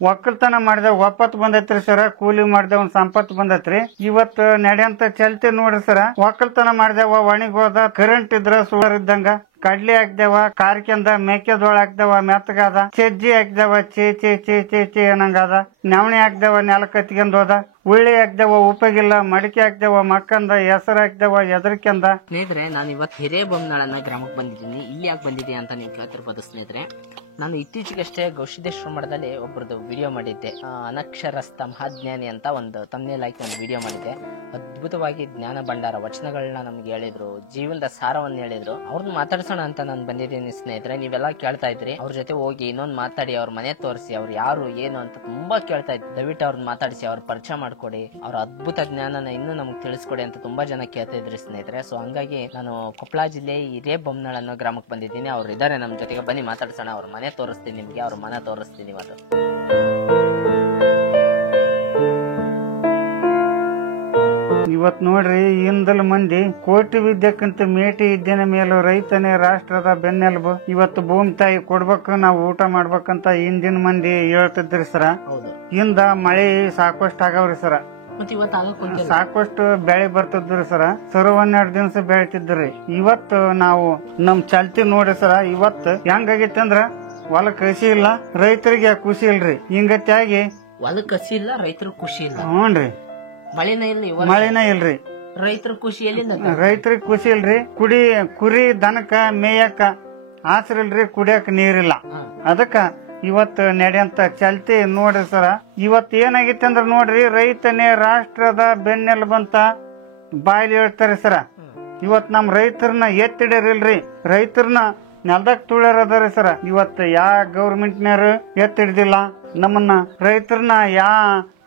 ಒಕ್ಕಲ್ತನ ಮಾಡಿದ ಒಪ್ಪತ್ತು ಬಂದೈತ್ರಿ ಸರ, ಕೂಲಿ ಮಾಡಿದ ಒಂದ್ ಸಂಪತ್ತು ಬಂದೈತ್ರಿ. ಇವತ್ತು ನಡೆಯಂತ ಚಲ್ತಿ ನೋಡ್ರಿ ಸರ, ಒಕ್ಕಲ್ತನ ಮಾಡಿದವ ಒಣಗಿ ಹೋದ, ಕರೆಂಟ್ ಇದ್ರ ಸೋಲಾರ್ ಇದ್ದಂಗ, ಕಡ್ಲಿ ಹಾಕ್ದೇವ ಕಾರ್ಕಿಂದ, ಮೆಕ್ಕೆಜೋಳ ಹಾಕ್ದೇವ ಮೆತ್ತಗಾದ, ಸಜ್ಜಿ ಹಾಕ್ದೇವ ಚೇ ಚೇ ಚೇ ಚೇ ಚೇ ಅನ್ನಂಗಾದ, ನವಣಿ ಹಾಕ್ದೇವ ನೆಲ ಕತ್ಕೊಂಡ್ ಹೋದ, ಉಳ್ಳಿ ಹಾಕ್ದೇವ ಉಪಗಿಲ್ಲ, ಮಡಿಕೆ ಹಾಕ್ದೇವ ಮಕ್ಕಂದ, ಹೆಸರು ಹಾಕ್ದೇವ ಎದರ್ಕೆಂದ. ಸ್ನೇಹಿತರೆ, ನಾನು ಇವತ್ತು ಹಿರೇಬೊಮ್ಮನಾಳ ಗ್ರಾಮಕ್ಕೆ ಬಂದಿದ್ದೀನಿ. ಇಲ್ಲಿ ಯಾಕೆ ಬಂದಿದೆ ಅಂತ ನೀವು ಕೇಳ್ತಿರ್ಬೋದು ಸ್ನೇಹಿತರೆ. ನಾನು ಇತ್ತೀಚೆಗಷ್ಟೇ ಗವಿಸಿದ್ದೇಶ್ವರ ಮಠದಲ್ಲಿ ಒಬ್ಬರದ್ದು ವಿಡಿಯೋ ಮಾಡಿದ್ದೆ, ಅನಕ್ಷರಸ್ಥ ಮಹಾಜ್ಞಾನಿ ಅಂತ ಒಂದು ತಮ್ನೇಲ್ ಹಾಕಿ ಒಂದು ವಿಡಿಯೋ ಮಾಡಿದ್ದೆ. ಅದ್ಭುತವಾಗಿ ಜ್ಞಾನ ಭಂಡಾರ ವಚನಗಳನ್ನ ನಮ್ಗೆ ಹೇಳಿದ್ರು, ಜೀವನದ ಸಾರವನ್ನು ಹೇಳಿದ್ರು. ಅವ್ರನ್ನ ಮಾತಾಡ್ಸೋಣ ಅಂತ ನಾನು ಬಂದಿದ್ದೀನಿ ಸ್ನೇಹಿತರೆ. ನೀವೆಲ್ಲ ಕೇಳ್ತಾ ಇದ್ರಿ, ಅವ್ರ ಜೊತೆ ಹೋಗಿ ಇನ್ನೊಂದು ಮಾತಾಡಿ, ಅವ್ರ ಮನೆ ತೋರಿಸಿ, ಅವ್ರು ಯಾರು ಏನು ಅಂತ ತುಂಬಾ ಕೇಳ್ತಾ ಇದ್ರಿ. ದಯವಿಟ್ಟು ಅವ್ರನ್ನ ಮಾತಾಡಿಸಿ, ಅವ್ರ ಪರಿಚಯ ಮಾಡ್ಕೊಡಿ, ಅವ್ರ ಅದ್ಭುತ ಜ್ಞಾನನ ಇನ್ನೂ ನಮ್ಗೆ ತಿಳಿಸ್ಕೊಡಿ ಅಂತ ತುಂಬಾ ಜನ ಕೇಳ್ತಾ ಇದ್ರಿ ಸ್ನೇಹಿತರೆ. ಸೊ ಹಂಗಾಗಿ ನಾನು ಕೊಪ್ಪಳ ಜಿಲ್ಲೆ ಹಿರೇಬೊಮ್ಮನಾಳ ಅನ್ನೋ ಗ್ರಾಮಕ್ಕೆ ಬಂದಿದ್ದೀನಿ. ಅವ್ರು ಇದ್ದಾರೆ ನಮ್ಮ ಜೊತೆಗೆ, ಬನ್ನಿ ಮಾತಾಡ್ಸೋಣ. ಅವ್ರ ಮನೆ ತೋರಿಸ್ತೀನಿ ನಿಮ್ಗೆ, ಅವ್ರ ಮನೆ ತೋರಿಸ್ತೀನಿ. ಇವತ್ತು ಇವತ್ ನೋಡ್ರಿ, ಹಿಂದಲ್ ಮಂದಿ ಕೋಟಿ ವಿದ್ಯಕ್ಕಂತ ಮೇಟಿ ಇದ್ದೇನೆ ಮೇಲೂ ರೈತನೇ ರಾಷ್ಟ್ರದ ಬೆನ್ನೆಲುಬು, ಇವತ್ತು ಭೂಮಿ ತಾಯಿ ಕೊಡ್ಬೇಕು, ನಾವು ಊಟ ಮಾಡ್ಬೇಕಂತ ಹಿಂದಿನ ಮಂದಿ ಹೇಳ್ತಿದ್ರಿ ಸರ. ಹಿಂದ ಮಳೆ ಸಾಕಷ್ಟು ಆಗವ್ರಿ ಸರ, ಸಾಕಷ್ಟು ಬೆಳೆ ಬರ್ತಿದ್ರಿ ಸರ, ಸರ 12 ದಿವಸ ಬೆಳಿತಿದ್ರಿ. ಇವತ್ತು ನಾವು ನಮ್ ಚಲ್ತಿ ನೋಡ್ರಿ ಸರ, ಇವತ್ತು ಹೆಂಗಾಗೈತಿ ಅಂದ್ರ ಹೊಲಕ್ ಹಸಿ ಇಲ್ಲ, ರೈತರಿಗೆ ಖುಷಿ ಇಲ್ರಿ. ಹಿಂಗತ್ಯಾಗಿ ಹೊಲಕ್ ಹಸಿ ಇಲ್ಲ, ರೈತರ ಖುಷಿ ಇಲ್ಲ. ಹ್ಞೂನ್ರಿ, ಮಳೆನ ಇಲ್ರಿ, ರೈತರ ಖುಷಿ ಎಲ್ಲಿಂದ? ರೈತರಿಗೆ ಖುಷಿ ಇಲ್ರಿ. ಕುರಿ ದನಕ ಮೇಯಕ್ಕ ಆಸರಿಲ್ರಿ, ಕುಡಿಯಕ್ ನೀರಿಲ್ಲ. ಅದಕ್ಕ ಇವತ್ತು ನಡೆಯಂತ ಚಲ್ತಿ ನೋಡ್ರಿ ಸರ. ಇವತ್ ಏನಾಗಿತ್ತು ಅಂದ್ರ ನೋಡ್ರಿ, ರೈತನೇ ರಾಷ್ಟ್ರದ ಬೆನ್ನೆಲುಬಂತ ಬಾಯ್ಲಿ ಹೇಳ್ತಾರೆ ಸರ. ಇವತ್ ನಮ್ ರೈತರನ್ನ ಎತ್ತಿಡಿರಿಲ್ರಿ, ರೈತರನ್ನ ನೆಲ್ದಾಗ ತುಳ್ಯಾರದಾರಿ ಸರ. ಇವತ್ತು ಯಾ ಗೌರ್ಮೆಂಟ್ನವ್ರು ಎತ್ತಿಡ್ದಿಲ್ಲ ನಮ್ಮನ್ನ, ರೈತರನ್ನ ಯಾ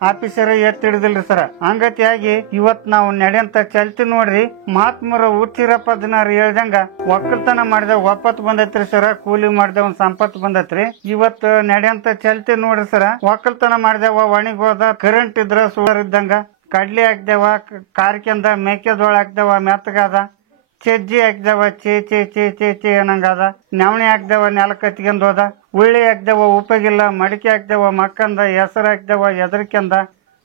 ಆಫೀಸರ್ ಎತ್ತಿಡ್ದಿಲ್ರಿ ಸರ. ಹಂಗತಿಯಾಗಿ ಇವತ್ ನಾವು ನಡೆಯಂತ ಚಲ್ತಿ ನೋಡ್ರಿ, ಮಹಾತ್ಮರು ಹುಚ್ಚಿರಪ್ಪ ದಿನಾರು ಹೇಳ್ದಂಗ ಒಕ್ಕಲ್ತನ ಮಾಡಿದ ಒಪ್ಪತ್ತು ಬಂದೈತ್ರಿ ಸರ, ಕೂಲಿ ಮಾಡಿದ ಒಂದ್ ಸಂಪತ್ತು ಬಂದೈತ್ರಿ. ಇವತ್ತು ನಡೆಯಂತ ಚಲ್ತಿ ನೋಡ್ರಿ ಸರ, ಒಕ್ಕಲ್ತನ ಮಾಡಿದವ ಒಣಗಿ ಹೋದ, ಕರೆಂಟ್ ಇದ್ರ ಸೋಲಾರ್ ಇದ್ದಂಗ, ಕಡ್ಲಿ ಹಾಕ್ದೇವ ಕಾರ್ಕಿಂದ, ಮೆಕ್ಕೆಜೋಳ ಹಾಕ್ದೇವ ಮೆತ್ತಗಾದ, ಸಜ್ಜಿ ಹಾಕ್ದೇವ ಚೇ ಚೇ ಚೇ ಚೇ ಚೇ ಅನ್ನಂಗಾದ, ನವಣಿ ಹಾಕ್ದೇವ ನೆಲ ಕತ್ಕೊಂಡ್ ಹೋದ, ಉಳ್ಳಿ ಹಾಕ್ದೇವ ಉಪಗಿಲ್ಲ, ಮಡಿಕೆ ಹಾಕ್ದೇವ ಮಕ್ಕಂದ, ಹೆಸರು ಹಾಕ್ದೇವ ಎದರ್ಕೆಂದ.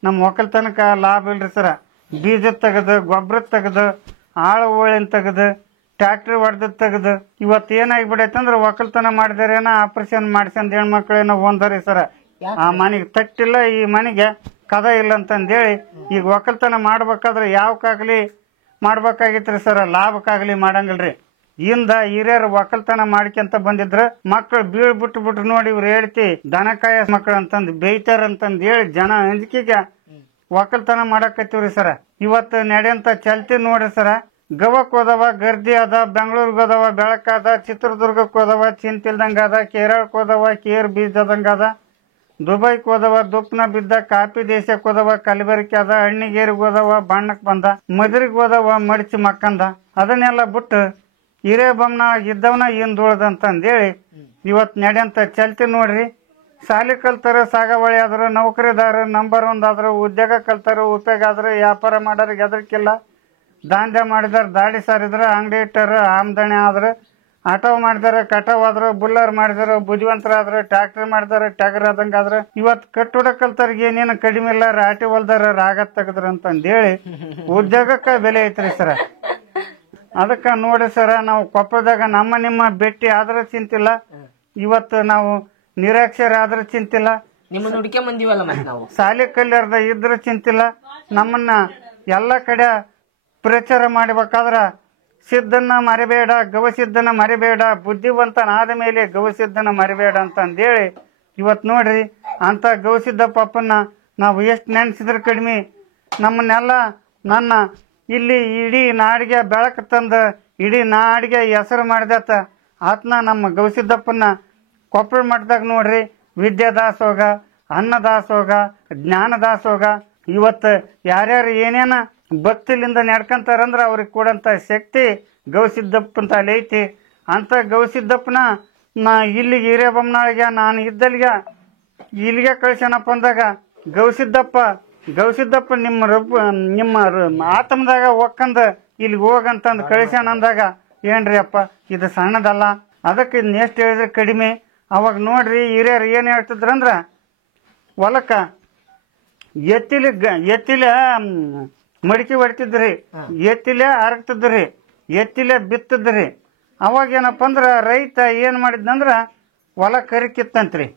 ನಮ್ ಒಕ್ಕಲ್ತನಕ ಲಾಭ ಇಲ್ರಿ ಸರ. ಬೀಜ ತೆಗದು, ಗೊಬ್ಬರ ತೆಗದು, ಆಳು ಹೋಳಿನ ತೆಗದು, ಟ್ರ್ಯಾಕ್ಟರ್ ಹೊಡೆದ್ ತೆಗದು, ಇವತ್ ಏನಾಗ್ಬಿಡೈತಂದ್ರ ಒಕ್ಕಲ್ತನ ಮಾಡಿದಾರೇನ ಆಪರೇಷನ್ ಮಾಡ್ಸಂದ್ ಹೆಣ್ಮಕ್ಳೇನೋ ಒಂದರಿ ಸರ. ಆ ಮನೆಗೆ ತಟ್ಟಿಲ್ಲ, ಈ ಮನೆಗೆ ಕದ ಇಲ್ಲ ಅಂತಂದೇಳಿ ಈಗ ಒಕ್ಕಲ್ತನ ಮಾಡ್ಬೇಕಾದ್ರೆ ಯಾವಕ್ಕಾಗ್ಲಿ ಮಾಡ್ಬೇಕಾಗಿತ್ರಿ ಸರ, ಲಾಭಕ್ಕಾಗ್ಲಿ ಮಾಡಂಗಿಲ್ರಿ. ಹಿಂದ ಹಿರಿಯರು ಒಕ್ಕಲ್ತನ ಮಾಡ್ಕೊಂತ ಬಂದಿದ್ರ, ಮಕ್ಳು ಬೀಳ್ ಬಿಟ್ಟು ನೋಡಿ ಇವ್ರು ಹೇಳ್ತಿ ದನಕಾಯ ಮಕ್ಳು ಅಂತಂದ್ ಬೇಯ್ತಾರ ಅಂತಂದ್ ಹೇಳಿ ಜನ ಅಂಜಿಕೆಗೆ ಒಕ್ಕಲ್ತನ ಮಾಡಕತ್ತೀವ್ರಿ ಸರ. ಇವತ್ತು ನಡೆಯಂತ ಚಲ್ತಿ ನೋಡ್ರಿ ಸರ, ಗವಕ್ ಹೋದವ ಗರ್ದಿ ಅದ, ಬೆಂಗಳೂರಿಗೆ ಹೋದವ ಬೆಳಕಾದ, ಚಿತ್ರದುರ್ಗಕ್ಕೆ ಹೋದವ ಚಿಂತಿಲ್ದಂಗ ಅದ, ಕೇರಳಕ್ಕೆ ಹೋದವ ಕೇರ್ ಬೀಜದಂಗ ಅದ, ದುಬೈಕ್ ಹೋದವ ದುಪ್ನ ಬಿದ್ದ, ಕಾಪಿ ದೇಶಕ್ಕೆ ಹೋದವ ಕಲಬೆರಕೆ ಅದ, ಹಣ್ಣಿಗೇರಿಗೆ ಹೋದವ ಬಣ್ಣಕ್ ಬಂದ, ಮದುರಿಗೆ ಹೋದವ ಮಡಿಚಿ ಮಕ್ಕಂದ. ಅದನ್ನೆಲ್ಲ ಬಿಟ್ಟು ಹಿರೇಬೊಮ್ಮನಾಳ ಇದ್ದವನ ಹಿಂದುಳ್ದಂತಂದೇಳಿ ಇವತ್ ನಡೆಯಂತ ಚಲ್ತಿ ನೋಡ್ರಿ. ಸಾಲಿ ಕಲ್ತಾರ, ಸಾಗವಳಿ ಆದ್ರ, ನೌಕರಿದಾರ ನಂಬರ್ 1 ಆದ್ರ, ಉದ್ಯೋಗ ಕಲ್ತಾರ ಉಪಯೋಗ ಆದ್ರ, ವ್ಯಾಪಾರ ಮಾಡೋರಿಗೆ ಎದರ್ಕಿಲ್ಲ, ದಾಂಧ್ಯ ಮಾಡಿದಾರ, ದಾಡಿ ಸಾರಿದ್ರ, ಅಂಗಡಿ ಇಟ್ಟಾರ, ಆಮದಣಿ ಆದ್ರ, ಆಟೋ ಮಾಡಿದಾರ, ಕಟಾವ್ ಆದ್ರ, ಬುಲ್ಲರ್ ಮಾಡಿದಾರ, ಬುದ್ಧಿವಂತರಾದ್ರ, ಟ್ರ್ಯಾಕ್ಟರ್ ಮಾಡಿದಾರ, ಟ್ಯಾಗರ್ ಆದಂಗಾದ್ರ. ಇವತ್ ಕಟ್ಟುಡ ಕಲ್ತಾರ್ಗ ಏನೇನು ಕಡಿಮೆ ಇಲ್ಲ, ರಾಟಿ ಹೊಲ್ದಾರ ರಾಗ ತೆಗದ್ರ ಅಂತಂದೇಳಿ ಉದ್ಯೋಗಕ್ಕ ಬೆಲೆ ಐತ್ರಿ ಸರ. ಅದಕ್ಕ ನೋಡಿ ಸರ, ನಾವು ಕೊಪ್ಪಳದಾಗ ನಮ್ಮ ನಿಮ್ಮ ಭೇಟಿ ಆದ್ರ ಚಿಂತಿಲ್ಲ, ಇವತ್ತು ನಾವು ನಿರಾಕ್ಷರ ಆದ್ರ ಚಿಂತಿಲ್ಲ, ಶಾಲೆ ಕಲ್ಯಾರ್ದ ಇದ್ರ ಚಿಂತಿಲ್ಲ. ನಮ್ಮನ್ನ ಎಲ್ಲ ಕಡೆ ಪ್ರಚಾರ ಮಾಡ್ಬೇಕಾದ್ರ ಸಿದ್ಧನ ಮರಿಬೇಡ, ಗವಸಿದ್ದನ ಮರಿಬೇಡ, ಬುದ್ಧಿವಂತನಾದ ಮೇಲೆ ಗವಸಿದ್ದನ ಮರಿಬೇಡ ಅಂತಂದೇಳಿ ಇವತ್ ನೋಡ್ರಿ, ಅಂತ ಗವಸಿದ್ದಪ್ಪನ ನಾವು ಎಷ್ಟು ನೆನ್ಸಿದ್ರ ಕಡಿಮೆ. ನಮ್ಮನ್ನೆಲ್ಲ ನನ್ನ ಇಲ್ಲಿ ಇಡೀ ನಾಡಿಗೆ ಬೆಳಕು ತಂದ, ಇಡೀ ನಾಡಿಗೆ ಹೆಸರು ಮಾಡಿದತ್ತ ಆತ್ನ ನಮ್ಮ ಗವಿಸಿದ್ದಪ್ಪನ ಕೊಪ್ಪಳ ಮಠದಾಗ ನೋಡ್ರಿ, ವಿದ್ಯಾ ದಾಸೋಗ, ಅನ್ನ ದಾಸೋಗ, ಜ್ಞಾನ ದಾಸೋಗ. ಇವತ್ತು ಯಾರ್ಯಾರು ಏನೇನ ಭಕ್ತಿಲಿಂದ ನಡ್ಕಂತಾರಂದ್ರ ಅವ್ರಿಗೆ ಕೊಡಂತ ಶಕ್ತಿ ಗವಿಸಿದ್ದಪ್ಪಂತ ಅಲ್ಲಿ ಐತಿ. ಅಂತ ಗವಿಸಿದ್ದಪ್ಪನ ನಾ ಇಲ್ಲಿಗೆ ಹಿರೇಬೊಮ್ಮನಾಳಿಗೆ ನಾನು ಇದ್ದಲ್ಲಿಗೆ ಇಲ್ಲಿಗೆ ಕಳ್ಸನಪ್ಪ ಅಂದಾಗ ಗವಿಸಿದ್ದಪ್ಪ ನಿಮ್ಮ ಆತ್ಮದಾಗ ಒಕ್ಕಂದ ಇಲ್ಲಿಗೆ ಹೋಗಂತಂದು ಕಳಿಸ್ಯಾನ ಅಂದಾಗ ಏನ್ರಿ ಅಪ್ಪ ಇದು ಸಣ್ಣದಲ್ಲ, ಅದಕ್ಕೆ ಎಷ್ಟು ಹೇಳಿದ್ರೆ ಕಡಿಮೆ. ಅವಾಗ ನೋಡ್ರಿ ಹಿರಿಯರು ಏನ್ ಹೇಳ್ತಿದ್ರಂದ್ರ, ಹೊಲಕ್ಕ ಎತ್ತಿಲೆ ಮಡಿಕೆ ಹೊಡಿತಿದ್ರಿ, ಎತ್ತಿಲೆ ಅರಗ್ತಿದ್ರಿ, ಎತ್ತಿಲೆ ಬಿತ್ತಿದ್ರಿ. ಅವಾಗ ಏನಪ್ಪ ಅಂದ್ರ ರೈತ ಏನ್ ಮಾಡಿದ್ನಂದ್ರ ಹೊಲ ಕರಿಕಿತ್ತಂತ್ರಿ.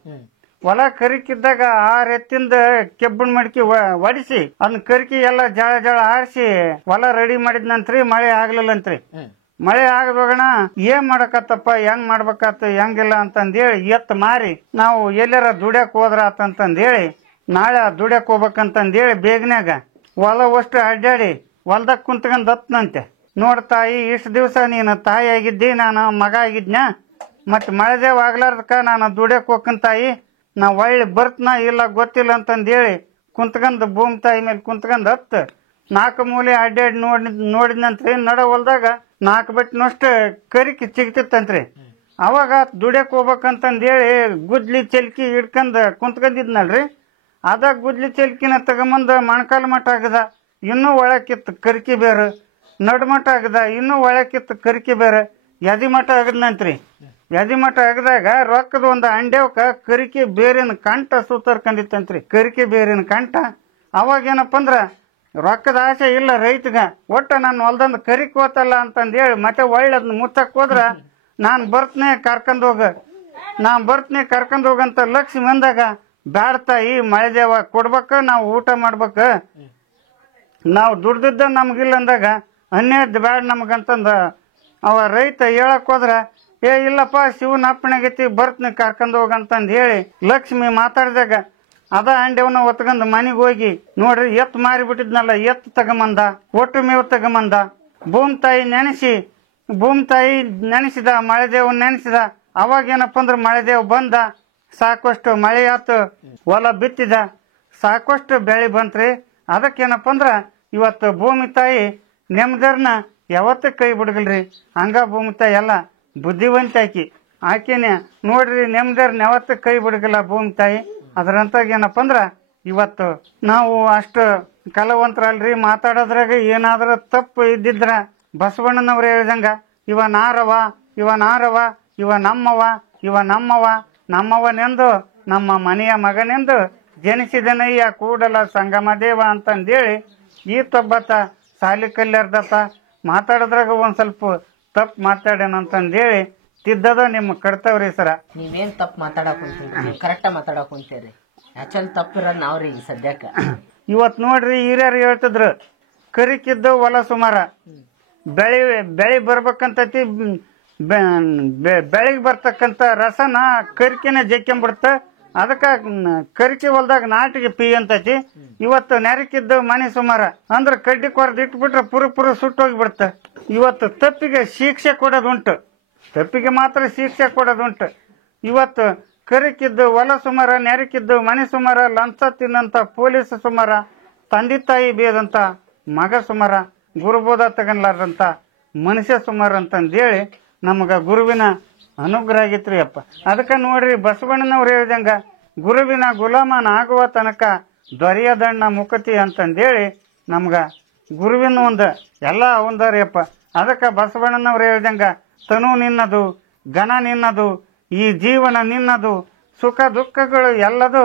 ಹೊಲ ಕರಿಕಿದ್ದಾಗ 6 ಎತ್ತಿಂದ ಕೆಬ್ಬಣ ಮಡಿಕೆ ಹೊಡಿಸಿ ಅದನ್ನ ಕರಿಕಿ ಎಲ್ಲ ಜಳ ಜಳ ಆರಿಸಿ ಹೊಲ ರೆಡಿ ಮಾಡಿದ್ನಂತ್ರಿ. ಮಳೆ ಆಗ್ಲಿಲ್ಲಂತ್ರಿ. ಮಳೆ ಆಗದೋಗಣ ಏನ್ ಮಾಡಕತ್ತಪ್ಪ, ಹೆಂಗ್ ಮಾಡ್ಬೇಕಾತ ಹೆಂಗಿಲ್ಲ ಅಂತಂದೇಳಿ ಎತ್ತು ಮಾರಿ ನಾವು ಎಲ್ಲಾರ ದುಡ್ಯಾಕ್ ಹೋದ್ರ ಆತಂತಂದೇಳಿ ನಾಳೆ ದುಡ್ಯಾಕ್ ಹೋಗ್ಬೇಕಂತಂದೇಳಿ ಬೇಗನ್ಯಾಗ ಹೊಲ ಅಷ್ಟು ಅಡ್ಡಾಡಿ ಹೊಲ್ದಾಗ ಕುಂತ್ಕೊಂಡ್ ಹತ್ನಂತೆ. ನೋಡ್ ತಾಯಿ, ಇಷ್ಟು ದಿವಸ ನೀನು ತಾಯಿ ಆಗಿದ್ದಿ, ನಾನು ಮಗ ಆಗಿದ್ನ, ಮತ್ ಮಳೆದೇವ್ ಆಗ್ಲಾರ್ದಕ್ಕ ನಾನು ದುಡ್ಯಾಕ್ ಹೋಗ್ಕನ್ ತಾಯಿ, ನಾ ಒಳ್ಳೆ ಬರ್ತನ ಇಲ್ಲ ಗೊತ್ತಿಲ್ಲ ಅಂತಂದೇಳಿ ಕುಂತ್ಕೊಂಡ್ ಭೂಮಿ ತಾಯಿ ಮೇಲೆ ಕುಂತ್ಕೊಂಡ್ ಹತ್ 4 ಮೂಲೆ ಅಡ್ಡಾಡಿ ನೋಡಿದ್ನಂತ್ರಿ. ನಡ ಹೊಲ್ದಾಗ 4 ಬೆಟ್ಟನಷ್ಟು ಕರಿಕಿ ಸಿಗ್ತಿತ್ತಂತ್ರಿ. ಅವಾಗ ದುಡ್ಯಾಕ್ ಹೋಗ್ಬೇಕಂತಂದೇಳಿ ಗುದ್ಲಿ ಚಲ್ಕಿ ಹಿಡ್ಕೊಂಡ್ ಕುಂತ್ಕೊಂಡಿದ್ನಲ್ರಿ. ಅದ ಗುದ್ಲಿ ಚಲ್ಕಿನ ತಗೊಂಬಂದ ಮೊಣಕಾಲ ಮಠ ಆಗದ, ಇನ್ನೂ ಒಳಕಿತ್ತು ಕರಿಕಿ ಬೇರೆ. ನಡ್ಮಠ ಆಗದ, ಇನ್ನೂ ಒಳಕಿತ್ತು ಕರಿಕಿ ಬೇರೆ. ಯದಿ ಮಠ ಆಗದ್ನಂತ್ರಿ. ಯದಿ ಮಠ ಆಗದಾಗ ರೊಕ್ಕದ ಒಂದು ಅಂಡ್ಯಾವಕ ಕರಿಕಿ ಬೇರಿನ ಕಂಠ ಸೂತರ್ಕೊಂಡಿತ್ತಂತ್ರಿ. ಕರಿಕಿ ಬೇರಿನ ಕಂಠ. ಅವಾಗ ಏನಪ್ಪ ಅಂದ್ರ ರೊಕ್ಕದ ಆಸೆ ಇಲ್ಲ ರೈತಗ, ಒಟ್ಟ ನಾನು ಹೊಲ್ದಂದ್ ಕರಿಕ್ ಹೋತಲ್ಲ ಅಂತಂದೇಳಿ ಮತ್ತೆ ಒಳ್ಳೆ ಅದನ್ನ ಮುಚ್ಚಕ್ ಹೋದ್ರ ನಾನ್ ಬರ್ತನೆ ಕರ್ಕೊಂಡ್ ಹೋಗಂತ ಲಕ್ಷ್ಮಿ ಬಂದಾಗ, ಬ್ಯಾಡ ತಾಯಿ, ಮಳೆ ದೇವ ಕೊಡ್ಬೇಕ, ನಾವು ಊಟ ಮಾಡ್ಬೇಕ, ನಾವು ದುಡ್ದಿದ್ದ ನಮ್ಗಿಲ್ಲ ಅಂದಾಗ ಅನ್ಯದ್ ಬ್ಯಾಡ ನಮಗಂತಂದ ಅವ ರೈತ ಹೇಳಕ್ ಹೋದ್ರ, ಏ ಇಲ್ಲಪ್ಪ ಶಿವನ ಅಪ್ಪಣೆಗೈತಿ ಬರ್ತನಿ ಕರ್ಕೊಂಡ್ ಹೋಗಂತಂದ್ ಹೇಳಿ ಲಕ್ಷ್ಮಿ ಮಾತಾಡಿದಾಗ ಅದ ಅಂಡ್ಯವನ್ನ ಹೊತ್ಕೊಂಡ್ ಮನಿಗ್ ಹೋಗಿ ನೋಡ್ರಿ ಎತ್ ಮಾರಿ ಬಿಟ್ಟಿದ್ನಲ್ಲ, ಎತ್ ತಗಮಂದ, ಒಟ್ಟು ಮೇವು ತಗಮಂದ. ಭೂಮಿ ತಾಯಿ ನೆನೆಸಿದ, ಮಳೆದೇವ್ ನೆನೆಸಿದ. ಅವಾಗ ಏನಪ್ಪ ಅಂದ್ರ ಮಳೆದೇವ್ ಬಂದ, ಸಾಕಷ್ಟು ಮಳೆ ಆತು, ಹೊಲ ಬಿತ್ತಿದ, ಸಾಕಷ್ಟು ಬೆಳೆ ಬಂತ್ರಿ. ಅದಕ್ಕೇನಪ್ಪ ಅಂದ್ರ ಇವತ್ತು ಭೂಮಿ ತಾಯಿ ನೆಮ್ಮದಿರ್ನ ಯಾವತ್ತೂ ಕೈ ಬಿಡಗಲ್ರಿ. ಹಂಗ ಭೂಮಿ ತಾಯಿ ಎಲ್ಲ ಬುದ್ಧಿವಂತ ಆಕಿನೇ ನೋಡ್ರಿ, ನೆಮ್ಮದಿರ್ನ ಯಾವತ್ತೂ ಕೈ ಬಿಡಗಲ್ಲ ಭೂಮಿ ತಾಯಿ. ಅದರಂತಾಗ ಏನಪ್ಪ ಅಂದ್ರ ಇವತ್ತು ನಾವು ಅಷ್ಟು ಕಲಾವಂತರಲ್ರಿ. ಮಾತಾಡೋದ್ರಾಗ ಏನಾದ್ರೂ ತಪ್ಪು ಇದ್ದಿದ್ರ ಬಸವಣ್ಣನವ್ರು ಹೇಳಿದಂಗ ಇವ ನಾರವ, ಇವ ನಮ್ಮವನೆಂದು ನಮ್ಮ ಮನೆಯ ಮಗನೆಂದು ಜನಿಸಿದನಯ್ಯ ಕೂಡಲ ಸಂಗಮ ದೇವ ಅಂತಂದೇಳಿ ಈ ತೊಬ್ಬತ್ತ ಸಾಲಿ ಕಲ್ಯಾರ್ದತ್ತ ಮಾತಾಡೋದ್ರಾಗ ಒಂದ್ ಸ್ವಲ್ಪ ತಪ್ಪು ಮಾತಾಡೇನಂತಂದೇಳಿ ತಿದ್ದದ ನಿಮ್ಮ ಕರ್ತವ್ರಿ ಸರ. ನೀವೇನ್ ತಪ್ಪು ಮಾತಾಡಕ್ ಕುಂತೀರಿ, ಕರೆಕ್ಟ್ ಮಾತಾಡಕ್ ಕುಂತೀರಿ. ಆಕ್ಚುಲಿ ತಪ್ಪಿರೋದ್ ನಾವ್ರಿ ಈಗ ಸದ್ಯಕ್ಕ. ಇವತ್ ನೋಡ್ರಿ ಹಿರಿಯರು ಹೇಳ್ತಿದ್ರು ಕರಿಕಿದ್ದು ಹೊಲ ಸುಮಾರ, ಬೆಳಿ ಬರ್ಬೇಕಂತತಿ, ಬೆಳಿಗ್ ಬರ್ತಕ್ಕಂತ ರಸನ ಕರಿಕಿನ ಜಕ್ಕೊಂಬಿಡ್ತ. ಅದಕ್ಕ ಕರಿಕಿ ಹೊಲ್ದಾಗ ನಾಟಿಗೆ ಪಿ ಅಂತತಿ. ಇವತ್ತು ನೆರಕಿದ್ದು ಮನೆ ಸುಮಾರ ಅಂದ್ರ ಕಡ್ಡಿ ಕೊರ್ದು ಇಟ್ಬಿಟ್ರೆ ಪುರ ಸುಟ್ಟೋಗಿಬಿಡ್ತ. ಇವತ್ತು ತಪ್ಪಿಗೆ ಶಿಕ್ಷೆ ಕೊಡೋದುಂಟು, ತಪ್ಪಿಗೆ ಮಾತ್ರ ಶಿಕ್ಷೆ ಕೊಡೋದುಂಟು. ಇವತ್ತು ಕರಿಕಿದ್ದು ಹೊಲ ಸುಮಾರ, ನೆರಕಿದ್ದು ಮನೆ ಸುಮಾರ, ಲಂಚ ತಿನ್ನಂತ ಪೊಲೀಸ್ ಸುಮಾರ, ತಂದೆ ತಾಯಿ ಬೇದಂತ ಮಗ ಸುಮಾರ, ಗುರುಬೋಧ ತಗನ್ಲಾರ್ದಂತ ಮನುಷ್ಯ ಸುಮಾರ ಅಂತಂದೇಳಿ ನಮಗ ಗುರುವಿನ ಅನುಗ್ರಹ ಆಗಿತ್ರಿ ಅಪ್ಪ. ಅದಕ್ಕ ನೋಡ್ರಿ ಬಸವಣ್ಣನವ್ರು ಹೇಳಿದಂಗ ಗುರುವಿನ ಗುಲಾಮನ ಆಗುವ ತನಕ ದೊರೆಯದಣ್ಣ ಮುಖತಿ ಅಂತಂದೇಳಿ ನಮ್ಗ ಗುರುವಿನ ಎಲ್ಲ ಅವಂದಾರಿ ಅಪ್ಪ. ಅದಕ್ಕ ಬಸವಣ್ಣನವ್ರು ಹೇಳಿದಂಗ ತನು ನಿನ್ನದು, ಘನ ನಿನ್ನದು, ಈ ಜೀವನ ನಿನ್ನದು, ಸುಖ ದುಃಖಗಳು ಎಲ್ಲದು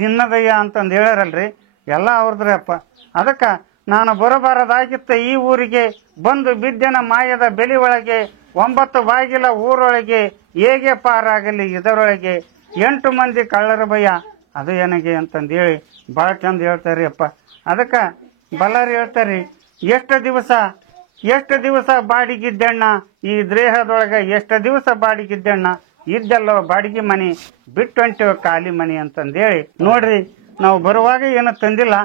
ನಿನ್ನದಯ್ಯ ಅಂತಂದು ಹೇಳ್ಯಾರಲ್ರಿ, ಎಲ್ಲ ಅವ್ರದ್ರಿ ಅಪ್ಪ. ಅದಕ್ಕ ನಾನು ಬರಬಾರದಾಗಿತ್ತ ಈ ಊರಿಗೆ ಬಂದು ಬಿದ್ದೆನ ಮಾಯದ ಬೆಲಿ ಒಳಗೆ, 9 ಬಾಗಿಲ ಊರೊಳಗೆ ಹೇಗೆ ಪಾರಾಗಲಿ ಇದರೊಳಗೆ, 8 ಮಂದಿ ಕಳ್ಳರ ಭಯ ಅದು ಏನಿಗೆ ಅಂತಂದೇಳಿ ಭಾಳ ಚಂದ ಹೇಳ್ತಾರ್ರಿ ಅಪ್ಪ. ಅದಕ್ಕ ಬಲ್ಲಾರಿ ಹೇಳ್ತಾರ್ರಿ, ಎಷ್ಟು ದಿವಸ ಬಾಡಿಗಿದ್ದಣ್ಣ ಈ ದೇಹದೊಳಗ, ಎಷ್ಟು ದಿವಸ ಬಾಡಿಗಿದ್ದಣ್ಣ ಇದ್ದಲ್ಲೋ ಬಾಡಿಗೆ ಮನಿ, ಬಿಟ್ಟು ಹೊಂಟೇವ ಖಾಲಿ ಮನಿ ಅಂತಂದೇಳಿ. ನೋಡ್ರಿ ನಾವು ಬರುವಾಗ ಏನು ತಂದಿಲ್ಲ,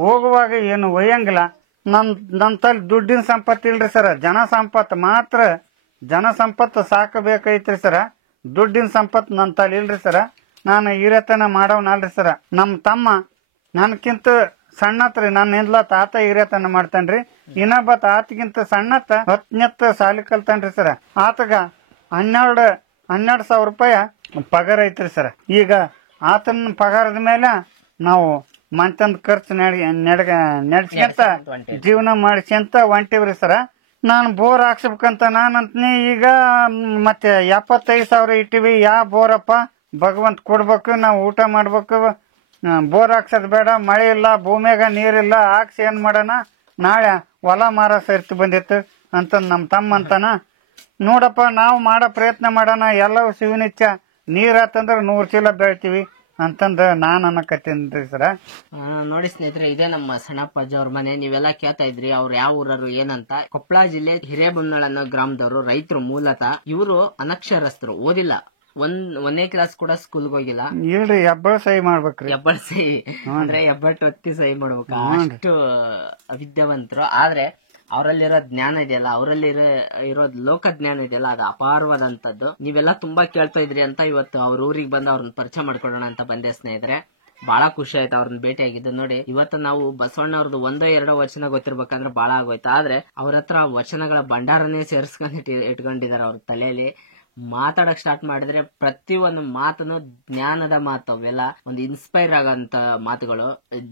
ಹೋಗುವಾಗ ಏನು ಒಯ್ಯಂಗಿಲ್ಲ. ನನ್ನ ತಲೆ ದುಡ್ಡಿನ ಸಂಪತ್ತು ಇಲ್ರಿ ಸರ, ಜನ ಸಂಪತ್ತು ಸಾಕಬೇಕೈತ್ರಿ ಸರ. ದುಡ್ಡಿನ ಸಂಪತ್ತು ನನ್ನ ತಲೆ ಇಲ್ರಿ ಸರ. ನಾನು ಹಿರಿಯತನ ಮಾಡವನಲ್ರಿ ಸರ. ನಮ್ಮ ತಮ್ಮ ನನ್ಕಿಂತ ಸಣ್ಣತ್ರಿ, ನನ್ನ ಹಿಂದ್ಲ ತಾತ ಹಿರಿಯತನ ಮಾಡ್ತಾನ್ರಿ. ಇನ್ನೊಬ್ಬ ಆತಗಿಂತ ಸಣ್ಣತ್ತ 10ನೇ ಸಾಲಿ ಕಲ್ತಾನ್ರಿ ಸರ. ಆತಗ 12,000 ರೂಪಾಯಿ ಪಗಾರ ಐತ್ರಿ ಸರ. ಈಗ ಆತನ ಪಗಾರದ ಮೇಲೆ ನಾವು ಮಂತಂದ್ ಖರ್ಚು ನಡೆಸ್ಕೊಂತ ಜೀವನ ಮಾಡಿಸ್ಕೊಂತ ಹೊಂಟಿವ್ರಿ ಸರ. ನಾನು ಬೋರ್ ಹಾಕ್ಸ್ಬೇಕಂತ ನಾನಂತನಿ. ಈಗ ಮತ್ತೆ 75,000 ಇಟ್ಟಿವಿ. ಬೋರಪ್ಪ ಭಗವಂತ ಕೊಡ್ಬೇಕು, ನಾವು ಊಟ ಮಾಡ್ಬೇಕು, ಬೋರ್ ಹಾಕ್ಸೋದ್ ಬೇಡ, ಮಳೆ ಇಲ್ಲ, ಭೂಮಿಯಾಗ ನೀರಿಲ್ಲ, ಹಾಕ್ಸಿ ಏನ್ ಮಾಡೋಣ, ನಾಳೆ ಹೊಲ ಮಾರ ಸೇರ್ತಿ ಬಂದಿತ್ತು ಅಂತ ನಮ್ ತಮ್ಮ ಅಂತಾನ. ನೋಡಪ್ಪ, ನಾವು ಮಾಡೋ ಪ್ರಯತ್ನ ಮಾಡೋಣ, ಎಲ್ಲವೂ ಶಿವನಿಚ್ಛ, ನೀರ್ ಆತಂದ್ರ 100 ಚೀಲ ಬೆಳಿತೀವಿ ಅಂತಂದ ನಾನ್ ಅನ್ನಕತ್ತೀನ್ರಿ ಸರ. ನೋಡಿ ಸ್ನೇಹಿತರೆ, ಇದೇ ನಮ್ಮ ಸಣ್ಣಪ್ಪಾಜಿ ಅವ್ರ ಮನೆ. ನೀವೆಲ್ಲ ಕೇಳ್ತಾ ಇದ್ರಿ ಅವ್ರು ಯಾವ ಊರರು ಏನಂತ. ಕೊಪ್ಪಳ ಜಿಲ್ಲೆ ಹಿರೇಬೊಮ್ಮನಾಳ ಅನ್ನೋ ಗ್ರಾಮದವರು, ರೈತರು ಮೂಲತಃ. ಇವರು ಅನಕ್ಷರಸ್ಥರು, ಓದಿಲ್ಲ, ಒಂದನೇ ಕ್ಲಾಸ್ ಕೂಡ ಸ್ಕೂಲ್ಗೆ ಹೋಗಿಲ್ಲ. ಇಲ್ರಿ, ಹೆಬ್ಬಳ ಸಹಿ ಮಾಡ್ಬೇಕ್ರಿ. ಹೆಬ್ಬಳ ಸಹಿ ಅಂದ್ರೆ ಹೆಬ್ಬಟ್ಟು ಒತ್ತಿ ಸಹಿ ಮಾಡ್ಬೇಕು, ಅಷ್ಟು ಅವಿದ್ಯಾವಂತರು. ಆದ್ರೆ ಅವರಲ್ಲಿರೋ ಜ್ಞಾನ ಇದೆಯಲ್ಲ, ಅವರಲ್ಲಿ ಇರೋ ಲೋಕ ಜ್ಞಾನ ಇದೆಯಲ್ಲ, ಅದು ಅಪಾರವಾದಂತದ್ದು. ನೀವೆಲ್ಲ ತುಂಬಾ ಕೇಳ್ತಾ ಇದ್ರಿ ಅಂತ ಇವತ್ತು ಅವ್ರ ಊರಿಗೆ ಬಂದು ಅವ್ರನ್ನ ಪರಿಚಯ ಮಾಡ್ಕೊಡೋಣ ಅಂತ ಬಂದೆ ಸ್ನೇಹಿತರೆ. ಬಹಳ ಖುಷಿ ಆಯ್ತು ಅವ್ರನ್ನ ಭೇಟಿ ಆಗಿದ್ದು. ನೋಡಿ, ಇವತ್ತು ನಾವು ಬಸವಣ್ಣವ್ರದ್ದು 1-2 ವಚನ ಗೊತ್ತಿರ್ಬೇಕಂದ್ರೆ ಬಹಳ ಆಗೋಯ್ತು. ಆದ್ರೆ ಅವ್ರ ಹತ್ರ ವಚನಗಳ ಭಂಡಾರನೇ ಸೇರಿಸ್ಕೊಂಡು ಇಟ್ಕೊಂಡಿದ್ದಾರೆ ಅವ್ರ ತಲೆಯಲ್ಲಿ. ಮಾತಾಡಕ್ ಸ್ಟಾರ್ಟ್ ಮಾಡಿದ್ರೆ ಪ್ರತಿಯೊಂದು ಮಾತನ್ನು ಜ್ಞಾನದ ಮಾತು, ಅವೆಲ್ಲ ಒಂದು ಇನ್ಸ್ಪೈರ್ ಆಗಂತ ಮಾತುಗಳು,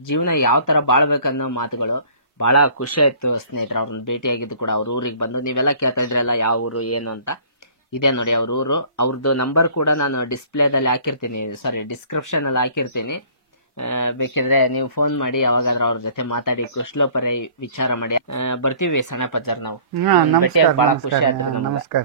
ಜೀವನ ಯಾವ ತರ ಬಾಳ್ಬೇಕನ್ನೋ ಮಾತುಗಳು. ಬಹಳ ಖುಷಿ ಆಯ್ತು ಸ್ನೇಹಿತರೆ ಅವ್ರನ್ನ ಭೇಟಿ ಆಗಿದ್ದು ಕೂಡ. ಅವ್ರ ಊರಿಗೆ ಬಂದು ನೀವೆಲ್ಲ ಕೇಳ್ತಾ ಇದ್ರಲ್ಲ ಯಾವ ಊರು ಏನು ಅಂತ. ಇದೆ ನೋಡಿ ಅವ್ರ ಊರು. ಅವ್ರದ್ದು ನಂಬರ್ ಕೂಡ ನಾನು ಡಿಸ್ಪ್ಲೇದಲ್ಲಿ ಹಾಕಿರ್ತೀನಿ, ಸಾರಿ ಡಿಸ್ಕ್ರಿಪ್ಷನ್ ಅಲ್ಲಿ ಹಾಕಿರ್ತೀನಿ. ಬೇಕಿದ್ರೆ ನೀವು ಫೋನ್ ಮಾಡಿ ಯಾವಾಗಾದ್ರೂ ಅವ್ರ ಜೊತೆ ಮಾತಾಡಿ ಕುಶಲೋಪರಿ ವಿಚಾರ ಮಾಡಿ. ಬರ್ತೀವಿ ಸಣ್ಣ ಪಜ್ಜರ್ ನಾವು. ನಮಸ್ಕಾರ. ಬಹಳ ಖುಷಿ ಆಯ್ತು. ನಮಸ್ಕಾರ.